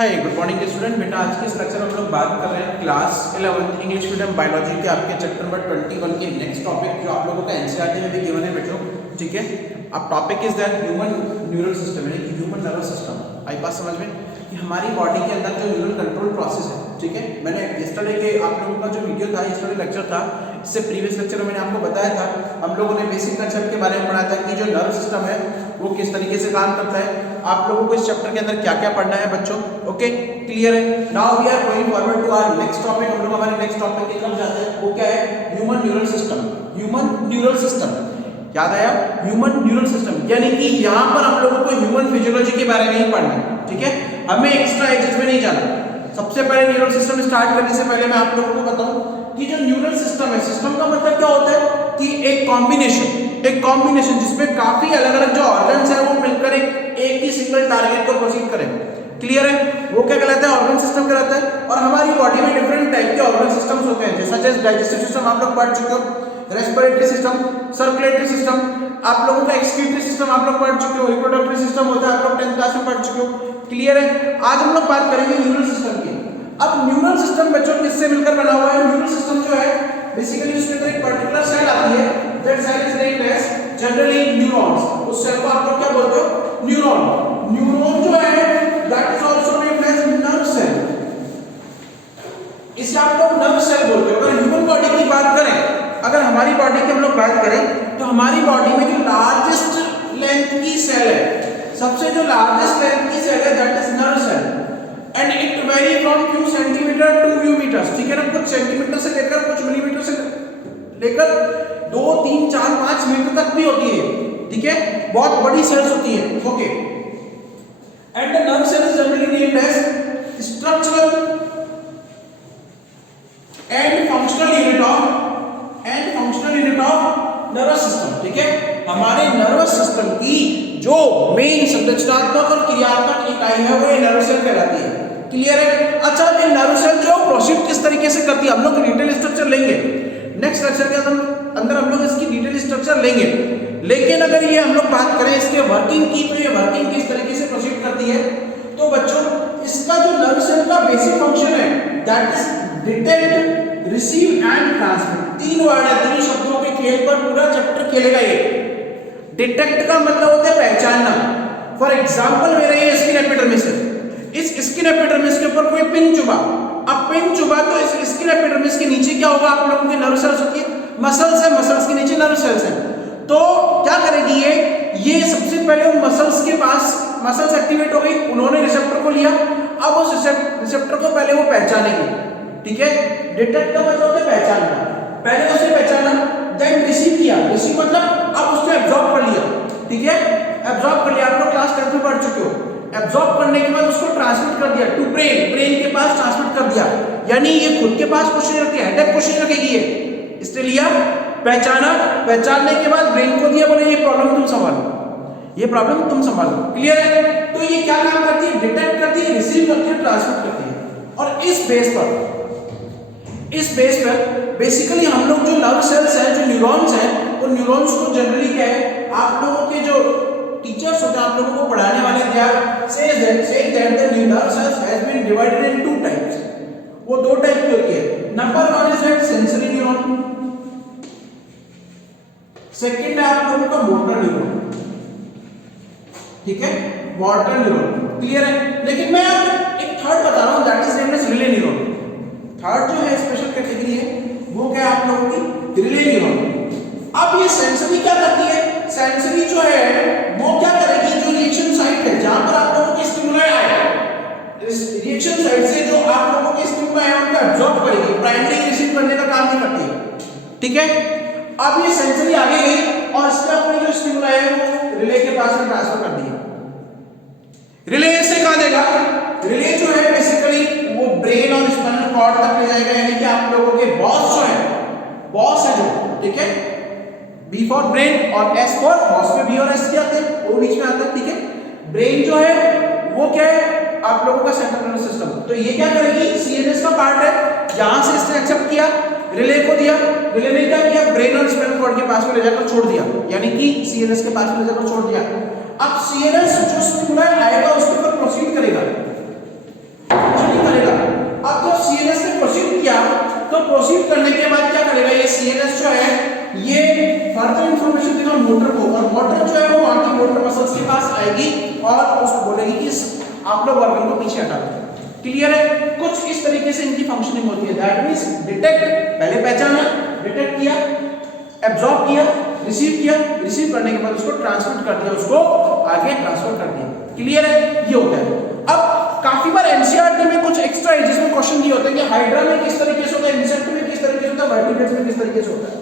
Hi good morning student. बेटा आज के इस लेक्चर में हम लोग बात कर रहे हैं क्लास 11 इंग्लिश मीडियम बायोलॉजी के आपके चैप्टर नंबर 21 के नेक्स्ट टॉपिक जो आप लोगों का एनसीईआरटी में भी गिवन है बच्चों। ठीक है, अब topic is that human neural system, यानी कि ह्यूमन नर्वस सिस्टम। आई बात समझ में कि हमारी बॉडी के अंदर जो न्यूरल कंट्रोल प्रोसेस है, ठीक है, मैंने यस्टरडे के आप लोगों का जो वीडियो था, यस्टरडे लेक्चर था, इससे प्रीवियस लेक्चर में मैंने आपको बताया था, हम लोगों ने बेसिक कंसेप्ट के बारे में पढ़ा था कि जो नर्व सिस्टम है वो किस तरीके से काम करता है। आप लोगों को इस चैप्टर के अंदर क्या क्या पढ़ना है बच्चों। ओके, क्लियर है। Now we are going forward to our next topic. हम लोग हमारे नेक्स्ट टॉपिक की तरफ जाते हैं। वो क्या है? Human neural system. Human neural system याद आया? ह्यूमन न्यूरल सिस्टम, यानी कि यहाँ पर हम लोगों को ह्यूमन फिजियोलॉजी के बारे में ही पढ़ना है। ठीक है, हमें एक्स्ट्रा एजेस में नहीं जाना। सबसे पहले न्यूरल सिस्टम स्टार्ट करने से पहले मैं आप लोगों को बताऊं कि जो न्यूरल सिस्टम है, सिस्टम का मतलब क्या होता है कि एक कॉम्बिनेशन जिसमें काफी अलग अलग जो ऑर्गन्स है वो मिलकर एक ही सिंगल टारगेट को प्रोसीड करें। क्लियर है? वो क्या कहलाता है? ऑर्गन सिस्टम कहलाता है। और हमारी बॉडी में डिफरेंट टाइप के ऑर्गन सिस्टम्स होते हैं, जैसा डाइजेस्टिव सिस्टम आप लोग पढ़ चुके हो, रेस्पिरेटरी सिस्टम, सर्कुलेटरी सिस्टम, आप लोगों का एक्सक्रीटरी सिस्टम आप लोग पढ़ चुके हो, रिप्रोडक्टरी सिस्टम होता है, आप लोग 10th क्लास में पढ़ चुके हो। क्लियर है? आज हम लोग बात करेंगे न्यूरल सिस्टम की। अब न्यूरल सिस्टम बच्चों किससे मिलकर बना हुआ है? न्यूरल सिस्टम जो है बेसिकली उसके अंदर एक पर्टिकुलर सेल आती है, that cell is named as generally neurons. उस सेल को आप लोग क्या बोलते हो? न्यूरॉन। न्यूरॉन जो है that is also named as nerve cell. इसे आप लोग नर्व सेल बोलते हो। अगर ह्यूमन बॉडी की बात करें, अगर हमारी बॉडी की हम लोग बात करें तो हमारी बॉडी में जो लार्जेस्ट लेंथ की सेल है, सबसे जो लार्जेस्ट लेंथ की सेल है that is nerve cell, and it very from few centimetre to few metres. ठीक है ना, कुछ सेंटीमीटर से लेकर कुछ मिलीमीटर से लेकर 2, 3, 4, 5 मीटर तक भी होती है। ठीक है, बहुत बड़ी सेल्स होती है। Okay, and the nerve cell is generally named as structural and functional unit of nervous system. ठीक है, हमारे नर्वस सिस्टम की जो मेन संरचनात्मक और क्रियात्मक इकाई है वो ये नर्व सेल कहलाती है। क्लियर है? अच्छा, ये नर्व सेल जो प्रोसीड किस तरीके से करती है हम लोग डिटेल स्ट्रक्चर लेंगे नेक्स्ट लेक्चर के अंदर हम लोग इसकी डिटेल स्ट्रक्चर लेंगे। लेकिन अगर ये हम लोग बात करें इसके वर्किंग की, तो ये वर्किंग किस तरीके से प्रोसीड करती है, तो बच्चों इसका जो नर्व सेल का बेसिक फंक्शन है that is detect, receive and transmit. 3 word है, 3 शब्दों के खेल पर पूरा चैप्टर खेलेगा ये। डिटेक्ट का मतलब होता है पहचानना। फॉर एग्जांपल मेरा ये स्किन एपिडर्मिस है, इस स्किन एपिडर्मिस के ऊपर कोई पिन चुभा, अब पिन चुभा तो इस स्किन एपिडर्मिस के नीचे क्या होगा? आप लोगों के नर्व सेल्स होती है, मसल्स है, मसल्स के नीचे नर्व सेल्स है। तो क्या करेगी ये सबसे पहले उन मसल्स के पास, मसल्स एक्टिवेट हो गई, उन्होंने रिसेप्टर को लिया, अब उस रिसेप्टर को पहले वो पहचानेगी। ठीक है, डिटेक्ट का मतलब है पहचानना, पहले उसे पहचाना, देन रिसीव किया, रिसीव मतलब अब उसने एब्जॉर्ब कर लिया। ठीक है, एब्जॉर्ब कर लिया, आप लोग क्लास 10 में पढ़ चुके हो। एब्जॉर्ब करने के बाद उसको ट्रांसमिट कर दिया टू ब्रेन, ब्रेन के पास ट्रांसमिट कर दिया, यानी ये खुद के पास कुछ नहीं रखती, हेडेक कुछ नहीं रखेगी ये, इसलिए लिया, पहचाना, पहचानने के बाद ब्रेन को दिया, बोले ये प्रॉब्लम तुम संभालो, ये प्रॉब्लम तुम संभालो। क्लियर है? तो ये क्या काम करती है? डिटेक्ट करती है, रिसीव करती है, ट्रांसमिट करती है। और इस बेस पर बेसिकली हम लोग जो नर्व सेल्स हैं, जो न्यूरॉन्स हैं, वो न्यूरॉन्स को जनरली क्या है, आप लोगों के जो टीचर्स होते हैं, आप लोगों को पढ़ाने वाले, they are says that the nerve cells has been divided in 2 types। वो 2 टाइप की होती है। Number 1 is that sensory neuron, second है आप लोगों का मोटर न्यूरॉन। ठीक है, मोटर न्यूरॉन। क्लियर है? लेकिन मैं एक थर्ड बता रहा हूं that is named as relay neuron. Third जो है स्पेशल कैटेगरी है वो क्या है आप लोगों की? Relay neuron. अब ये सेंसरी क्या करती है? सेंसरी जो है वो क्या करेगी? जो रिएक्शन साइट है जहां पर आप लोगों की स्टिमुलाई आए, इस रिएक्शन साइट से जो आप लोगों के स्टिमुलाई है उनको एब्जॉर्ब करेगी, प्राइमरी रिसीव करने का काम नहीं करती। ठीक है, अब ये सेंसरी आगे गई और इसने अपनी जो स्टिमुलाई है वो रिले के पास में ट्रांसफर कर दिया। रिले से कहां देगा? रिले जो है बेसिकली वो ब्रेन और स्पाइनल कॉर्ड तक ले जाएगा, यानी कि आप लोगों के बॉस जो है, बॉस है जो, ठीक है, बी फॉर ब्रेन और एस फॉर बॉस में बी और एस क्या आते हैं, वो बीच में आता है। ठीक है, ब्रेन जो है वो क्या है आप लोगों का सेंट्रल नर्वस सिस्टम। तो ये क्या करेगी? सीएनएस का पार्ट है, यहां से इसने एक्सेप्ट किया, रिले को दिया, रिले ने क्या किया? ब्रेन और स्पाइनल कॉर्ड के पास में ले जाकर छोड़ दिया, यानी कि सीएनएस के पास में ले जाकर छोड़ दिया। अब सीएनएस जो स्टिमुलाई आएगा उसके ऊपर प्रोसीड करेगा। ठीक है, अब ये सीएनएस जो है बेसिकली वो ब्रेन और स्पाइनल कॉर्ड तक ले जाएगा, यानी कि सीएनएस के पास में ले जाकर छोड़ दिया। अब सीएनएस जो स्टिमुलाई आएगा उसके ऊपर प्रोसीड करेगा। अब सीएनएस जो मोटर मसल्स के पास आएगी और उसको बोलेगी कि आप लोग ऑर्गन को पीछे हटा दो। क्लियर है? कुछ इस तरीके से इनकी फंक्शनिंग होती है। दैट मींस डिटेक्ट, पहले पहचाना, डिटेक्ट किया, एब्जॉर्ब किया, रिसीव किया, रिसीव करने के बाद उसको ट्रांसमिट कर दिया, उसको आगे ट्रांसफर कर दिया। क्लियर है? ये होता है। अब काफी बार एनसीईआरटी में कुछ एक्स्ट्रा है जिसमें क्वेश्चन ये होते हैं कि हाइड्रा में किस तरीके से होता है, इंसेक्ट में किस तरीके से होता है, वर्टिब्रेट्स में किस तरीके से होता है।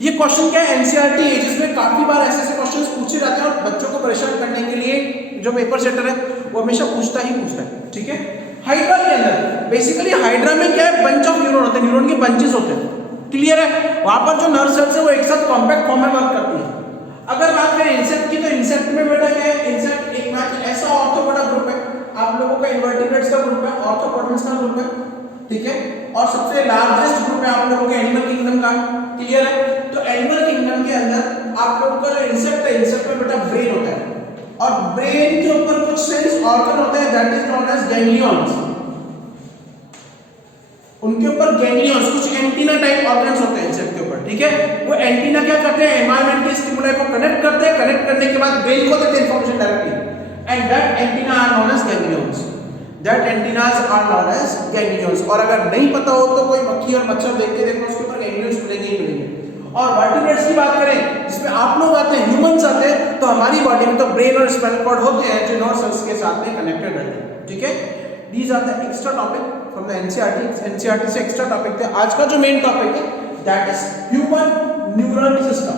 ये क्वेश्चन क्या है, एनसीईआरटी एजेस में काफी बार ऐसे क्वेश्चंस पूछे जाते हैं और बच्चों को परेशान करने के लिए जो पेपर सेटर है वो हमेशा पूछता ही पूछता है। ठीक है? हाइड्रा के अंदर बेसिकली हाइड्रा में क्या है, बंच ऑफ न्यूरॉन होते हैं, न्यूरॉन के बंचेस होते हैं। क्लियर है? वहां पर जो नर्व सेल्स है वो एक साथ कॉम्पैक्ट फॉर्म में वर्क करती है। अगर बात करें इंसेक्ट की, तो इंसेक्ट में बेटा क्या है, इंसेक्ट एक मैच ऐसा ऑर्थोपोडा ग्रुप है, आप लोगों का इन्वर्टिब्रेट्स का ग्रुप है, ऑर्थोपोडन्स का ग्रुप है। ठीक है? और सबसे लार्जेस्ट ग्रुप है आप लोगों के एनिमल किंगडम का। क्लियर है? तो एनिमल किंगडम के अंदर आप लोगों का जो इंसेक्ट है, इंसेक्ट में बेटा ब्रेन होता है और ब्रेन के ऊपर कुछ सेंस ऑर्गन होते हैं that is known as ganglions. उनके ऊपर गैंग्लियंस, कुछ एंटीना टाइप ऑर्गन्स होते हैं इंसेक्ट के ऊपर। ठीक है? वो एंटीना क्या करते हैं, एनवायरनमेंट के स्टिमुलाई को कनेक्ट करते हैं, कनेक्ट करने के बाद ब्रेन को देते हैं information directly, and that antenna are known as ganglions. That antennas are known as ganglions. और अगर नहीं पता हो तो कोई मक्खी और मच्छर देख के देखो, उसके ऊपर गैंग्लियंस मिलेंगे ही मिलेंगे। और वर्टिब्रेट्स की बात करें जिसमें आप लोग आते हैं, ह्यूमंस आते हैं, तो हमारी बॉडी में तो ब्रेन और स्पाइनल कॉर्ड होते हैं जो नर्व सेल्स के साथ में कनेक्टेड रहते हैं। ठीक है? These are the extra topic from the NCERT. NCERT से एक्स्ट्रा टॉपिक थे। आज का जो मेन टॉपिक है that is human neural system.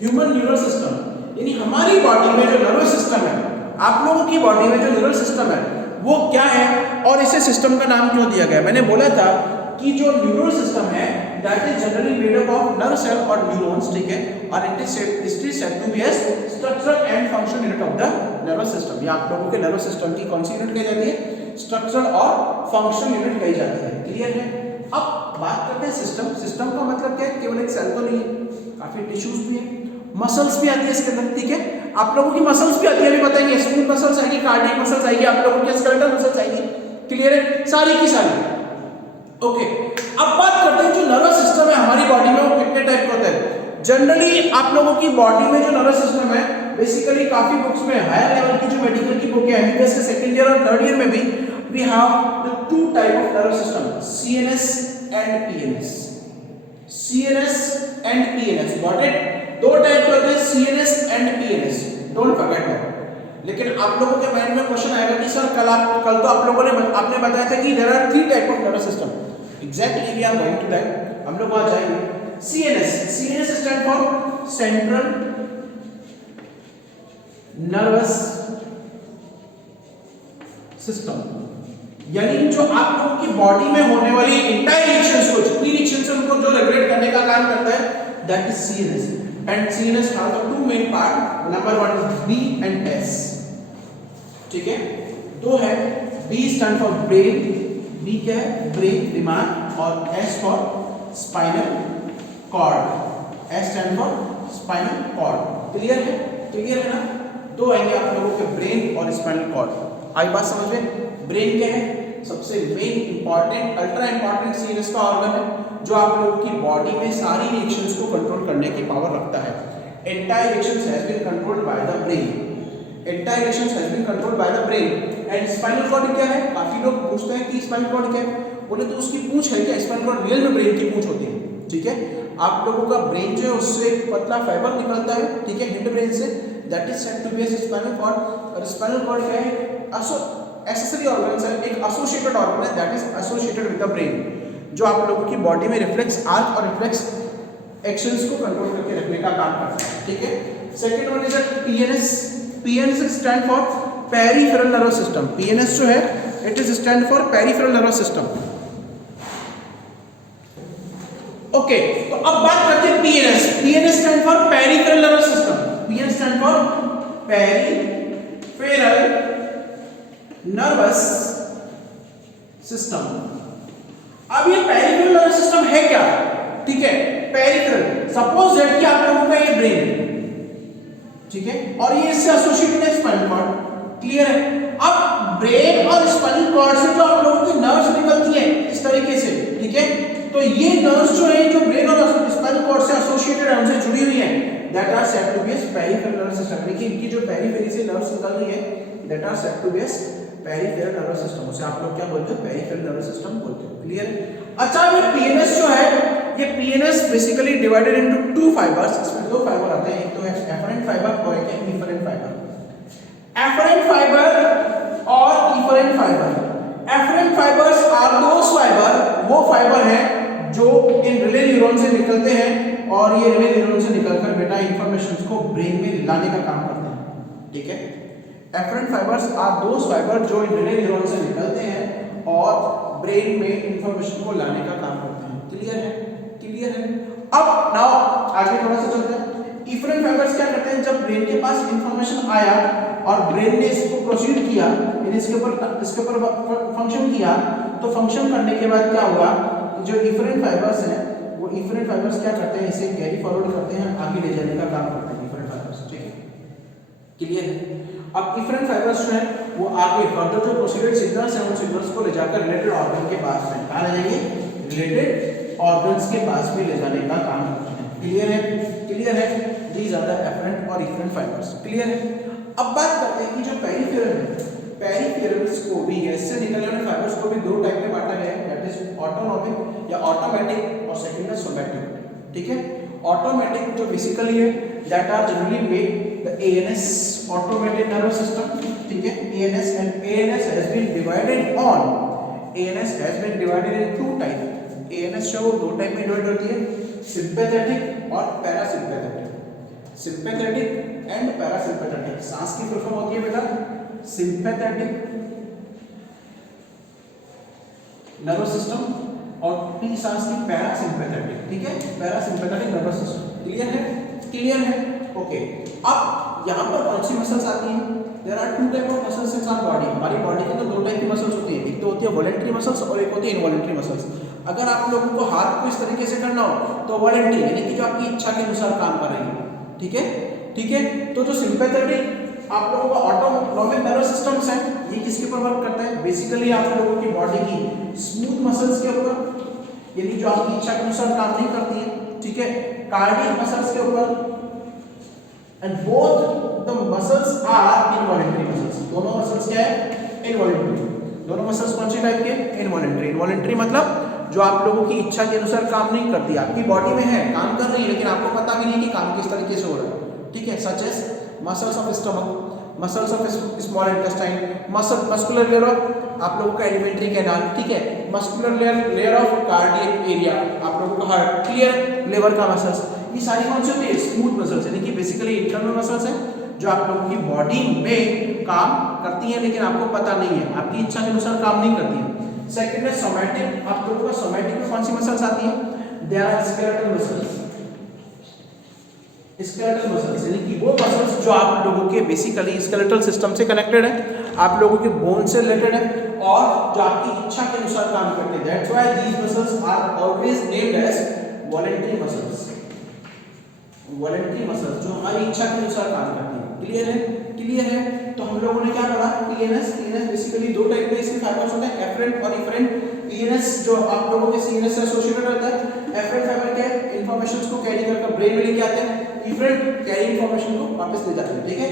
Human neural system यानी हमारी बॉडी में जो नर्वस सिस्टम है, आप लोगों की बॉडी में जो न्यूरल सिस्टम है वो क्या है और इसे सिस्टम का नाम क्यों दिया गया। मैंने बोला था कि जो न्यूरल सिस्टम है that is generally made up of nerve cell और न्यूरॉन्स। ठीक है? और it is said to be as structural and functional unit of the nervous system. ये आप लोगों के नर्वस सिस्टम की कौन सी यूनिट कही जाती है, स्ट्रक्चरल और फंक्शनल यूनिट कही जाती है। क्लियर है? अब बात करते हैं सिस्टम। सिस्टम का मतलब क्या है, केवल एक सेल तो नहीं है, काफी टिश्यूज भी है, मसल्स भी आती है इसके अंदर। ठीक है? आप लोगों की मसल्स भी आती है, अभी बताएंगे, स्मूथ मसल्स आएगी, कार्डियक मसल्स आएगी, आप लोगों की स्केलेटल मसल्स आएगी। क्लियर है? सारी की सारी। ओके, अब बात करते हैं जो नर्वस सिस्टम है हमारी बॉडी में वो कितने टाइप का होता है। जनरली आप लोगों की बॉडी में जो नर्वस सिस्टम है बेसिकली काफी बुक्स में हायर लेवल की जो मेडिकल की बुक है, एमबीबीएस के सेकंड ईयर और थर्ड ईयर में भी we have the two type of nervous system, CNS and PNS. CNS and PNS, got it? दो टाइप के होते हैं, CNS and PNS, don't forget that. लेकिन आप लोगों के माइंड में क्वेश्चन आएगा कि सर कल तो आप लोगों ने आपने बताया था कि there are three type of nervous system. Exactly we are going to that, हम लोग वहां जाएंगे। CNS, CNS stand for central nervous system, यानी जो आप लोगों की बॉडी में होने वाली इंटायर रिएक्शंस को, जितनी रिएक्शंस है उनको जो रेगुलेट करने का काम करता है that is CNS. And CNS have the two main part, number one is B and S. ठीक है? दो है, B stand for brain, B क्या है, ब्रेन दिमाग, और S for spinal cord, S stand for spinal cord. Clear है? Clear है ना? दो आएंगे आप लोगों के, ब्रेन और स्पाइनल कॉर्ड। आई बात समझ में? ब्रेन क्या है, सबसे main important, ultra important CNS का ऑर्गन है जो आप लोगों की बॉडी में सारी रिएक्शंस को कंट्रोल करने की पावर रखता है। Entire reactions has been controlled by the brain, entire reactions has been controlled by the brain. And spinal cord क्या है, काफी लोग पूछते हैं कि स्पाइनल कॉर्ड क्या है, बोले तो उसकी पूंछ है क्या, स्पाइनल कॉर्ड रियल में ब्रेन की पूंछ होती है। ठीक है? आप लोगों का ब्रेन जो है उससे एक पतला फाइबर निकलता है, ठीक है, हिंड ब्रेन से, that is said to be as spinal cord. और स्पाइनल कॉर्ड क्या है, एक्सेसरी ऑर्गन है, एक एसोसिएटेड ऑर्गन है that is associated with the brain, जो आप लोगों की बॉडी में रिफ्लेक्स आर्क और रिफ्लेक्स एक्शंस को कंट्रोल करके रखने का काम करता है। ठीक है? Second one is PNS. PNS stand for peripheral nervous system. PNS जो है it is stand for peripheral nervous system. Okay, तो अब बात करते हैं PNS. PNS stand for peripheral nervous system. PNS stand for peripheral nervous system. अब ये peripheral nervous system है क्या? ठीक है, पेरिफेरल, सपोज दैट कि आप लोगों का ये ब्रेन है, ठीक है, और ये इससे एसोसिएटेड है स्पाइनल कॉर्ड। क्लियर है? अब ब्रेन और स्पाइनल कॉर्ड से जो आप लोगों की नर्व्स निकलती है इस तरीके से, ठीक है, तो ये नर्व्स जो है जो ब्रेन और स्पाइनल कॉर्ड से एसोसिएटेड है, उनसे जुड़ी हुई है, that are said to be as peripheral nervous system. देखिए इनकी जो पेरिफेरी से नर्व्स निकल रही है that are said to be as peripheral nervous system. उसे आप लोग क्या बोलते हो? पेरिफेरल नर्वस सिस्टम बोलते हो। क्लियर है? अच्छा ये पीएनएस जो है, ये PNS basically divided into two fibres. इसमें दो फाइबर आते हैं, एक तो है एफरेंट फाइबर और एक है इफरेंट फाइबर। एफरेंट फाइबर और efferent fibre. Afferent fibres are those fibre, वो फाइबर है जो इन रिले न्यूरॉन से निकलते हैं और ये रिले न्यूरॉन से निकलकर बेटा इंफॉर्मेशन को ब्रेन में लाने का काम करते हैं। ठीक है? Efferent fibres are those fibre जो इन रिले न्यूरॉन से निकलते हैं और ब्रेन में इंफॉर्मेशन को लाने का काम करते हैं। क्लियर है? क्लियर है? अब नाउ आगे थोड़ा सा चलते हैं। इफरेंट फाइबर्स क्या करते हैं? जब ब्रेन के पास इंफॉर्मेशन आया और ब्रेन ने इसको प्रोसीड किया, इसके ऊपर फंक्शन किया, तो फंक्शन करने के बाद क्या हुआ? जो इफरेंट फाइबर्स हैं वो इफरेंट फाइबर्स क्या करते हैं? इसे कैरी फॉरवर्ड करते हैं, आगे ले जाने का काम करते हैं इफरेंट फाइबर्स। ठीक है? क्लियर है? अब इफरेंट फाइबर्स जो है वो आगे फर्दर जो प्रोसीडेड सिग्नल्स हैं उन सिग्नल्स को ले जाकर रिलेटेड ऑर्गन के पास में कहाँ ले जाएंगे? रिलेटेड ऑर्गन्स के पास में ले जाने का काम करते हैं। क्लियर है? क्लियर है? दीज आर द एफरेंट और इफरेंट फाइबर्स। क्लियर है? अब बात करते हैं कि जो पेरिफेरल है, पेरिफेरल्स को भी इससे निकलने वाले फाइबर्स को भी दो टाइप में बांटा गया है, दैट इज ऑटोनॉमिक या ऑटोमेटिक और सेकंड है सोमैटिक। ठीक है? ऑटोमेटिक जो बेसिकली है that are generally made the ANS automated nervous system. ठीक है? ANS and ANS has been divided on ANS has been divided in two type. ANS जो दो टाइप में डिवाइड होती है, सिंपैथेटिक और पैरासिम्पैथेटिक। Sympathetic and parasympathetic. सांस की फुल फॉर्म होती है बेटा सिंपैथेटिक नर्वस सिस्टम और पी सांस की पैरासिम्पैथेटिक। ठीक है? Parasympathetic nervous system. क्लियर है? क्लियर है? ओके। अब यहाँ पर कौन सी मसल्स आती हैं? There are two type of muscles in our body. हमारी बॉडी के अंदर दो टाइप की मसल्स होती है, एक तो होती है वॉलेंटरी मसल्स और एक होती है इनवॉलेंटरी मसल्स। अगर आप लोगों को हाथ को इस तरीके से करना हो तो वॉलेंटरी यानी कि जो आपकी इच्छा के अनुसार काम करेंगे। ठीक है? ठीक है? तो जो सिंपैथेटिक आप लोगों का ऑटोनॉमिक नर्वस सिस्टम्स है, ये किसके ऊपर वर्क करता है? बेसिकली आप लोगों की बॉडी की स्मूथ मसल्स के ऊपर, यानी जो आपकी इच्छा के अनुसार काम नहीं करती है। ठीक है? कार्डियक मसल्स के ऊपर, and both the muscles are involuntary muscles. दोनों मसल्स क्या है? इनवॉलेंटरी। दोनों मसल्स कौन से टाइप के? इनवॉलेंटरी। इनवॉलेंटरी मतलब जो आप लोगों की इच्छा के अनुसार काम नहीं करती, आपकी बॉडी में है, काम कर रही है, लेकिन आपको पता भी नहीं कि काम किस तरीके से हो रहा है। ठीक है? Such as muscles of stomach, muscles of small intestine, muscular layer of आप लोगों का एलिमेंट्री कैनाल। ठीक है? Muscular layer of cardiac area आप लोगों का हार्ट। क्लियर? लिवर का मसल्स, ये सारी कौन सी होती है? स्मूथ मसल्स, यानी कि बेसिकली इंटरनल मसल्स हैं जो आप लोगों की बॉडी में काम करती हैं लेकिन आपको पता नहीं है, आपकी इच्छा के अनुसार काम नहीं करती है। सेकंड है सोमैटिक। आप लोगों का सोमैटिक में कौन सी मसल्स आती हैं? There are skeletal muscles. Skeletal muscles यानी कि वो मसल्स जो आप लोगों के बेसिकली स्केलेटल सिस्टम से कनेक्टेड है, आप लोगों के बोन से रिलेटेड है और जो आपकी इच्छा के अनुसार काम करते हैं। That's why these muscles are always named as voluntary muscles. Voluntary muscles जो हमारी इच्छा के अनुसार काम करती है। क्लियर है? क्लियर है? तो हम लोगों ने क्या पढ़ा? पीएनएस। पीएनएस बेसिकली दो टाइप के इसके फाइबर्स होते हैं, एफरेंट और इफरेंट। पीएनएस जो आप लोगों के सीएनएस से एसोसिएटेड रहता है, एफरेंट फाइबर क्या है? इंफॉर्मेशंस को कैरी करके ब्रेन में लेके आते हैं, इफरेंट कैरी इंफॉर्मेशन को वापस ले जाते हैं। ठीक है?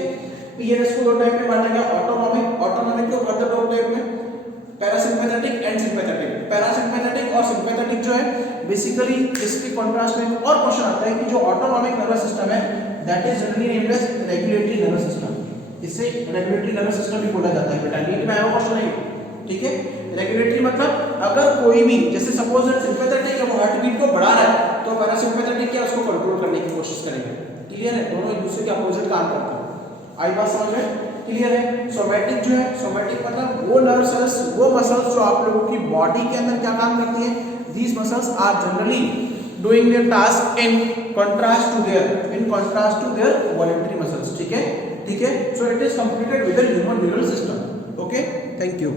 पीएनएस को दो टाइप में बांटा गया, ऑटोनॉमिक। ऑटोनॉमिक को फर्दर दो टाइप में, पैरासिम्पैथेटिक एंड सिंपैथेटिक। पैरासिम्पैथेटिक और सिंपैथेटिक जो है बेसिकली इसके कॉन्ट्रास्ट में और क्वेश्चन आता है कि जो ऑटोनॉमिक नर्वस सिस्टम है that is generally named as regulatory nervous system. इसे रेगुलेटरी नर्वस सिस्टम भी बोला जाता है बेटा, नीट में आया क्वेश्चन है। ठीक है? रेगुलेटरी मतलब अगर कोई भी, जैसे सपोज सिंपैथेटिक है वो हार्ट बीट को बढ़ा रहा है तो पैरासिम्पैथेटिक क्या उसको कंट्रोल करने की कोशिश करेंगे। क्लियर है? दोनों एक दूसरे के अपोजिट काम करते हैं। आई बात समझ में? क्लियर है? सोमैटिक जो है, सोमैटिक मतलब वो नर्व सेल्स, वो मसल्स जो आप लोगों की बॉडी के अंदर क्या काम करती है। These muscles are generally doing their task in contrast to their voluntary muscles. ठीक है? ठीक है? So it is completed with the human neural system. Okay? Thank you.